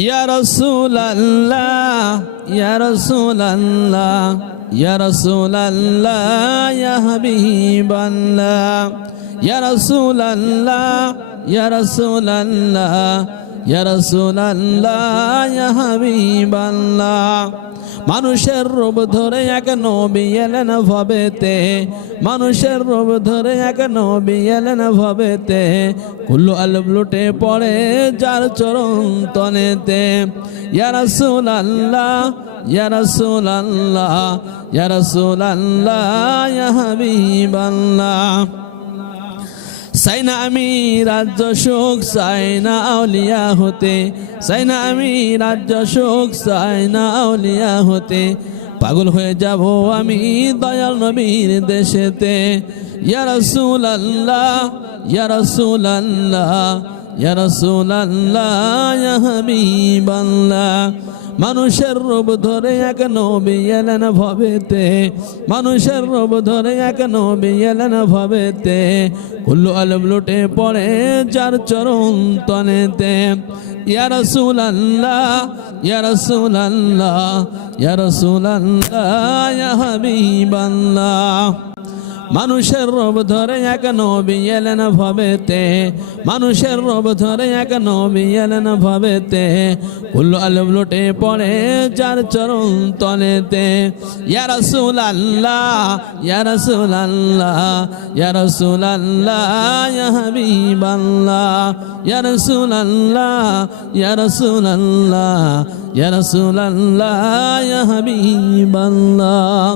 ইয়া রাসূলাল্লাহ ইয়া রাসূলাল্লাহ ইয়া রাসূলাল্লাহ ইয়া হাবিবাল্লাহ ইয়া রাসূলাল্লাহ ইয়া রাসূলাল্লাহ ইয়া রাসূলাল্লাহ ইয়া হাবিবাল্লাহ। মানুষের রূপ ধরে এক নবী এলেন ভবেতে, মানুষের রূপ ধরে এক নবী এলেন ভবেতে, কুল্লু আলম লুটে পড়ে যার চরণ তনেতে। ইয়া রাসূলাল্লাহ ইয়া রাসূলাল্লাহ ইয়া রাসূলাল্লাহ ইয়া হাবিবাল্লাহ। চাই না আমি রাজ্য সুখ, চাই না আউলিয়া হতে, চাই না আমি রাজ্য সুখ, চাই না আউলিয়া হতে, পাগল হয়ে যাব আমি দয়াল নবীর দেশেতে। ইয়া রাসূলাল্লাহ ইয়া রাসূলাল্লাহ ইয়া রাসূলাল্লাহ ইয়া হাবিবাল্লাহ। মানুষের রূপ ধরে এক নবী এলেন ভবেতে, মানুষের রূপ ধরে এক নবী এলেন ভবেতে, কুল্লু আলম লুটে পড়ে যার চরণ তনেতে। ইয়া রাসূলাল্লাহ ইয়া রাসূলাল্লাহ ইয়া রাসূলাল্লাহ ইয়া হাবিবাল্লাহ। মানুষের রূপ ধরে এক নবী এলেন ভবেতে, মানুষের রূপ ধরে এক নবী এলেন ভবেতে, কুল্লু আলম লুটে পড়ে যার চরণ তলেতে। ইয়া রাসূলাল্লাহ ইয়া রাসূলাল্লাহ ইয়া রাসূলাল্লাহ ইয়া হাবিবাল্লাহ ইয়া রাসূলাল্লাহ ইয়া রাসূলাল্লাহ ইয়া রাসূলাল্লাহ ইয়া হাবিবাল্লাহ।